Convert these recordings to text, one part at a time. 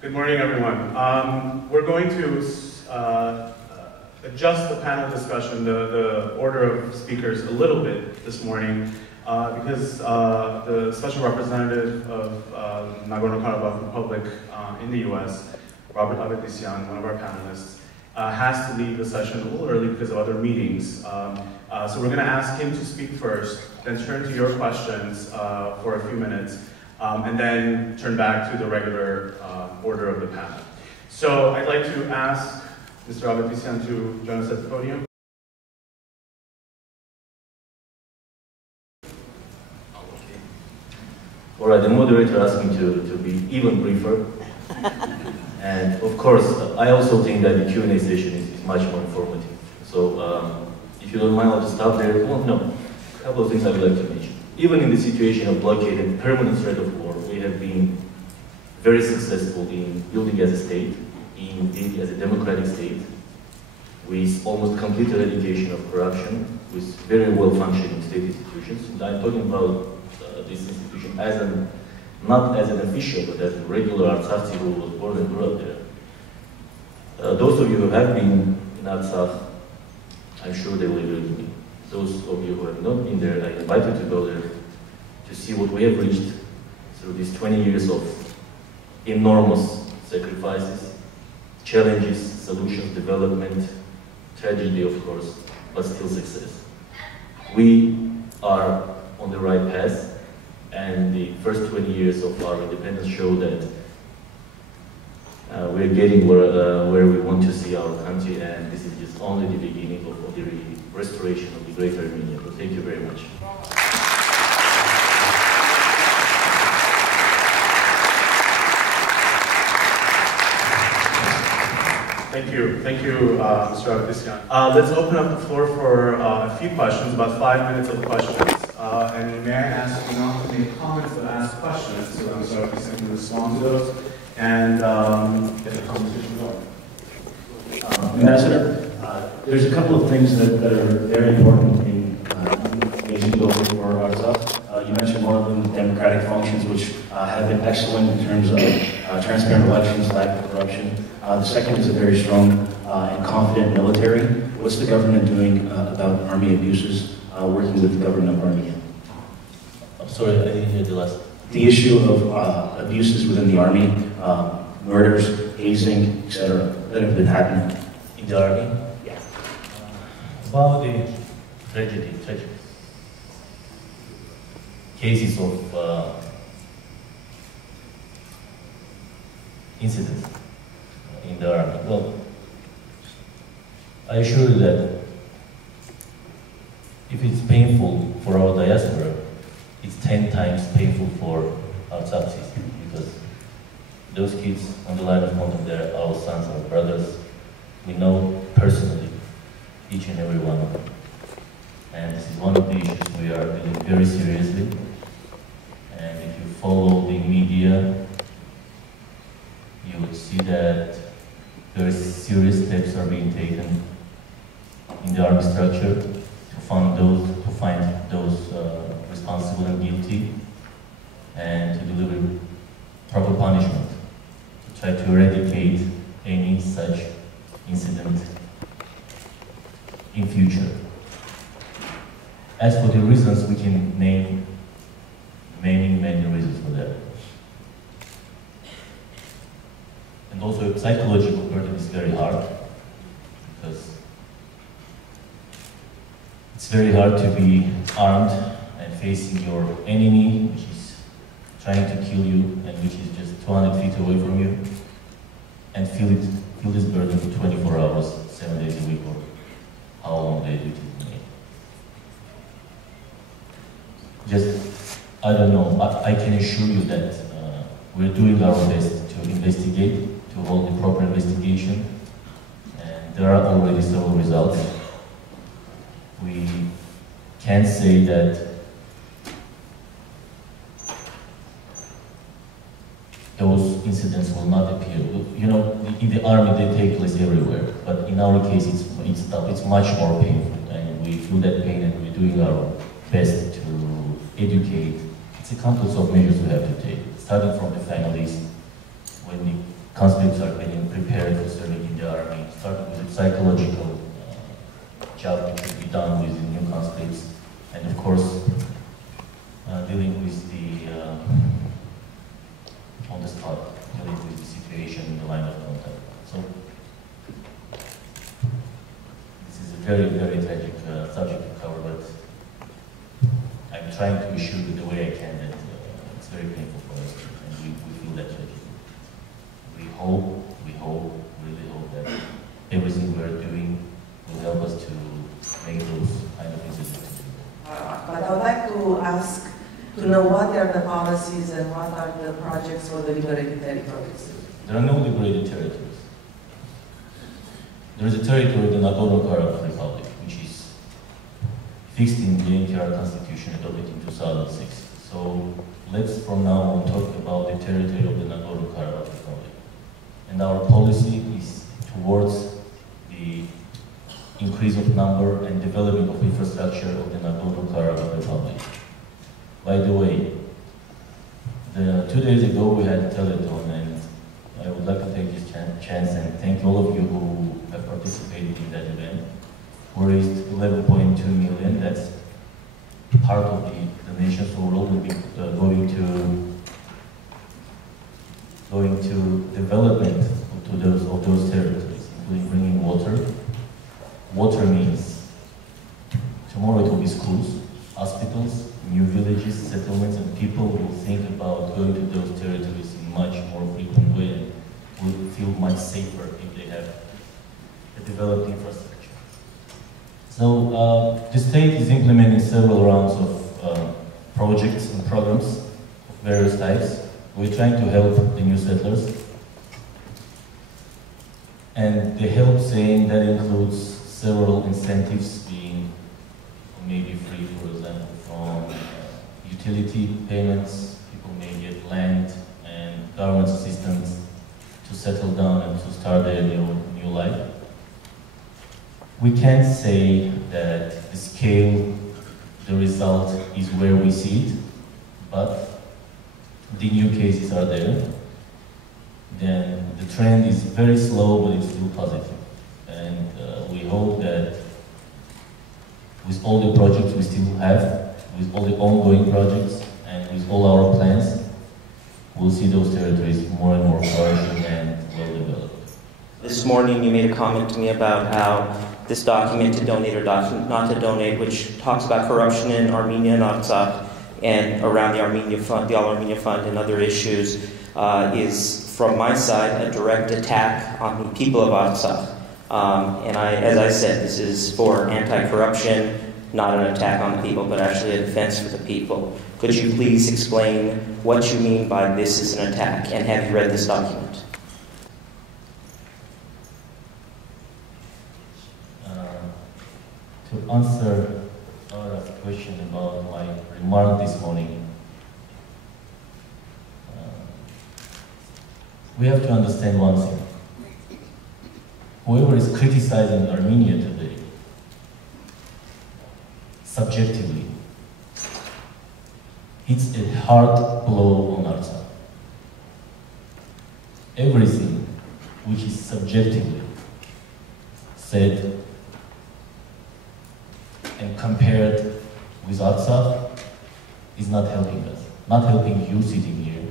Good morning, everyone. We're going to adjust the panel discussion, the order of speakers a little bit this morning because the special representative of Nagorno-Karabakh Republic in the US, Robert Avetisyan, one of our panelists, has to leave the session a little early because of other meetings. So we're going to ask him to speak first, then turn to your questions for a few minutes, and then turn back to the regular order of the panel. So I'd like to ask Mr. Avetisyan to join us at the podium. All right, the moderator asked me to be even briefer. And of course, I also think that the Q&A session is much more informative. So if you don't mind, I'll just stop there. Well, no, a couple of things I would like to mention. Even in the situation of blockade and permanent threat of war, we have been very successful in building as a state, in building as a democratic state, with almost complete eradication of corruption, with very well-functioning state institutions. And I'm talking about this institution as not as an official, but as a regular Artsakh who was born and grew up there. Those of you who have been in Artsakh, I'm sure they will agree with me. Those of you who have not been there, I invite you to go there to see what we have reached through these 20 years of enormous sacrifices, challenges, solutions, development, tragedy, of course, but still success. We are on the right path. And the first 20 years of our independence show that we're getting where we want to see our country, and this is just only the beginning of the restoration of the Great Armenia. So thank you very much. Thank you, Mr. Avetisyan. Let's open up the floor for a few questions, about 5 minutes of questions. And may I ask you not to make comments but ask questions, so that Mr. Avetisyan can respond to those and get the conversation going. Ambassador, there's a couple of things that are very important in nation building for Artsakh. You mentioned one of them, democratic functions, which have been excellent in terms of transparent elections, lack of corruption. The second is a very strong and confident military. What's the government doing about army abuses, working with the government of Armenia? I'm sorry, I didn't hear the last. The issue of abuses within the army, murders, hazing, etc., that have been happening. In the army? Yeah. About the tragedy. Cases of incidents in the army. Well, I assure you that if it's painful for our diaspora, it's 10 times painful for our Artsakh, because those kids on the line of contact, they're our sons, our brothers. We know personally each and every one of them. And this is one of the issues we are dealing very seriously. And if you follow the media, you will see that very serious steps are being taken in the army structure to find those responsible and guilty, and to deliver proper punishment, to try to eradicate any such incident in future. As for the reasons, we can name many reasons for that. And also, psychological burden is very hard, because it's very hard to be armed and facing your enemy, which is trying to kill you and which is just 200 feet away from you, and feel this burden for 24 hours, 7 days a week, or how long they do it. Just, I don't know, I can assure you that we're doing our best to investigate, to hold the proper investigation, and there are already several results. We can say that those incidents will not appear. You know, in the army they take place everywhere, but in our case it's much more painful, and we feel that pain, and we're doing our best to educate. It's a complex of measures we have to take, starting from the families. When the conscripts are being prepared for serving in the army, starting with a psychological job which should be done with the new conscripts, and of course dealing with the on the spot, dealing with the situation in the line of contact. So this is a very, very tragic subject to cover, but I'm trying to assure you the way I can that it's very painful for us, and we feel that tragedy. We really hope that everything we are doing will help us to make those kind of incidents. But I would like to ask to know what are the policies and what are the projects for the liberated territories. There are no liberated territories. There is a territory of the Nagorno-Karabakh Republic, which is fixed in the NKR Constitution adopted in 2006. So let's from now on talk about the territory of the Nagorno-Karabakh Republic. And our policy is towards the increase of number and development of infrastructure of the Nagorno-Karabakh Republic. By the way, 2 days ago we had a telethon, and I would like to take this chance and thank all of you who have participated in that event. We raised 11.2 million. That's part of the donation, so we'll will be going to development of those territories, including bringing water. Water means tomorrow it will be schools, hospitals, new villages, settlements, and people will think about going to those territories in much more frequent way and will feel much safer if they have a developed infrastructure. So the state is implementing several rounds of projects and programs of various types. We're trying to help the new settlers. And the help saying that includes several incentives being maybe free, for example, from utility payments. People may get land and government assistance to settle down and to start their new life. We can't say that the scale, the result is where we see it, but the new cases are there. Then the trend is very slow, but it's still positive. And we hope that with all the projects we still have, with all the ongoing projects, and with all our plans, we'll see those territories more and more flourishing and well developed. This morning you made a comment to me about how this document to donate or not to donate, which talks about corruption in Armenia and Artsakh and around the Armenian Fund, the All-Armenian Fund and other issues, is from my side a direct attack on the people of Artsakh. And as I said, this is for anti-corruption, not an attack on the people, but actually a defense for the people. Could you please explain what you mean by this is an attack, and have you read this document? To answer our question about my remark this morning, we have to understand one thing. Whoever is criticizing Armenia today, subjectively, it's a hard blow on Artsakh. Everything which is subjectively said and compared with Artsakh is not helping us, not helping you sitting here,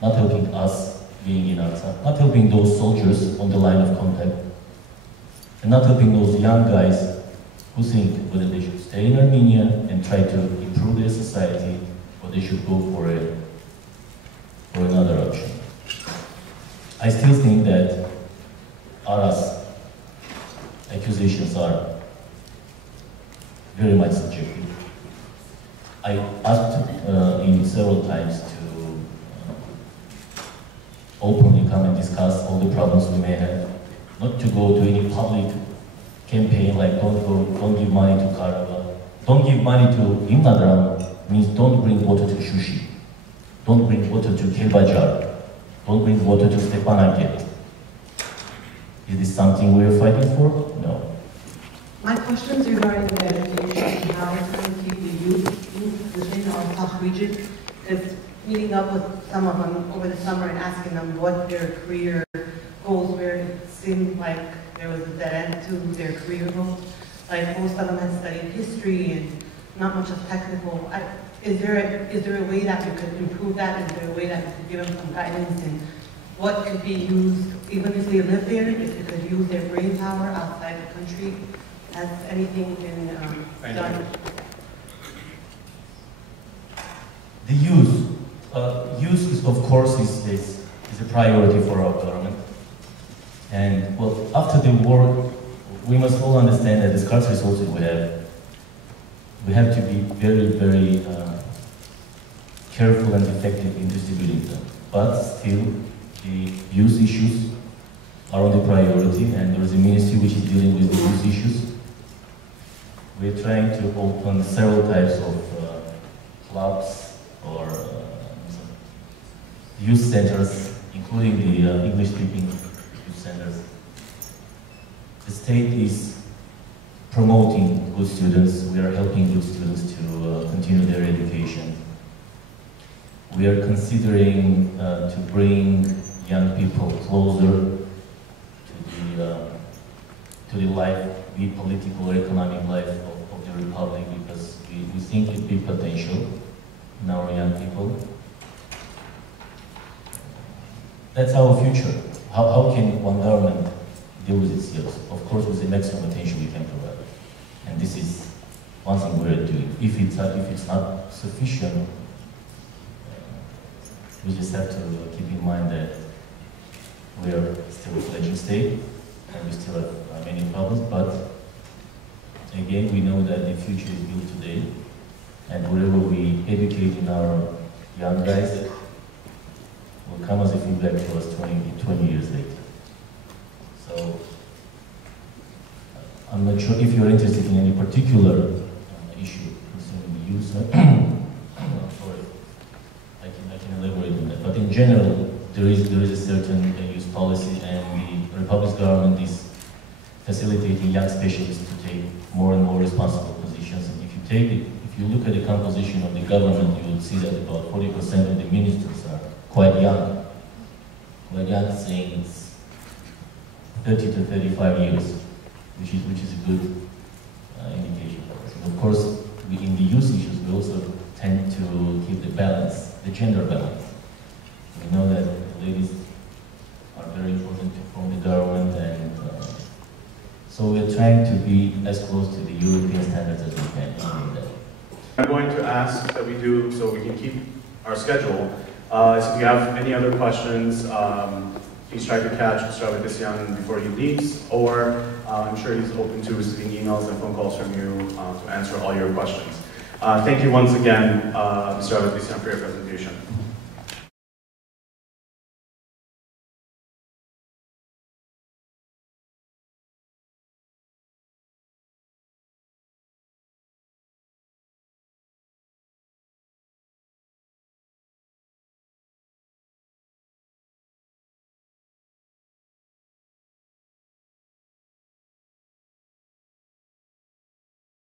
not helping us being in Artsakh, not helping those soldiers on the line of contact, and not helping those young guys who think whether they should stay in Armenia and try to improve their society, or they should go for another option. I still think that Aras accusations are very much subjective. I asked him several times to openly come and discuss all the problems we may have, not to go to any public campaign like don't give money to Karabakh, don't give money to Himnadram means don't bring water to Shushi, don't bring water to Kelbajar, don't bring water to Stepanakert. Is this something we're fighting for? No. My question is regarding the education and how to keep the youth within the Artsakh region just meeting up with some of them over the summer and asking them what their career goals were. It seemed like there was a dead end to their career goals. Like most of them had studied history and not much of technical. Is there a way that we could improve that? Is there a way that we could give them some guidance in what could be used, even if they live there, if they could use their brain power outside the country? Has anything been done? The youth. Youth is, of course, is a priority for our government. And well, after the war, we must all understand that the scarce resources we have to be very, very careful and effective in distributing them. But still, the youth issues are on the priority, and there is a ministry which is dealing with the youth issues. We're trying to open several types of clubs or youth centers, including the English-speaking youth centers. The state is promoting good students. We are helping good students to continue their education. We are considering to bring young people closer to the life, be it political or economic life of the Republic, because we think a big potential in our young people. That's our future. How can one government deal with its youth? Of course, with the maximum attention we can provide. And this is one thing we're doing. If it's not sufficient, we just have to keep in mind that we are still a fledgling state, and we still have many problems, but again, we know that the future is built today, and whatever we educate in our young guys will come as a feedback to us 20 years later. So, I'm not sure if you're interested in any particular issue concerning the youth. Sorry, I can elaborate on that. But in general, there is a certain youth policy, and the Republic's government is facilitating young specialists to take more and more responsible positions. And if you look at the composition of the government, you will see that about 40% of the ministers are quite young. Quite young, saying it's 30 to 35 years, which is a good indication for us. And of course, in the youth issues, we also tend to keep the balance, the gender balance. We know that the ladies are very important to form the government, and so we're trying to be as close to the European standards as we can. I'm going to ask that we do, so we can keep our schedule. So if you have any other questions, please try to catch Mr. Avetisyan before he leaves, or I'm sure he's open to receiving emails and phone calls from you to answer all your questions. Thank you once again, Mr. Avetisyan, for your presentation.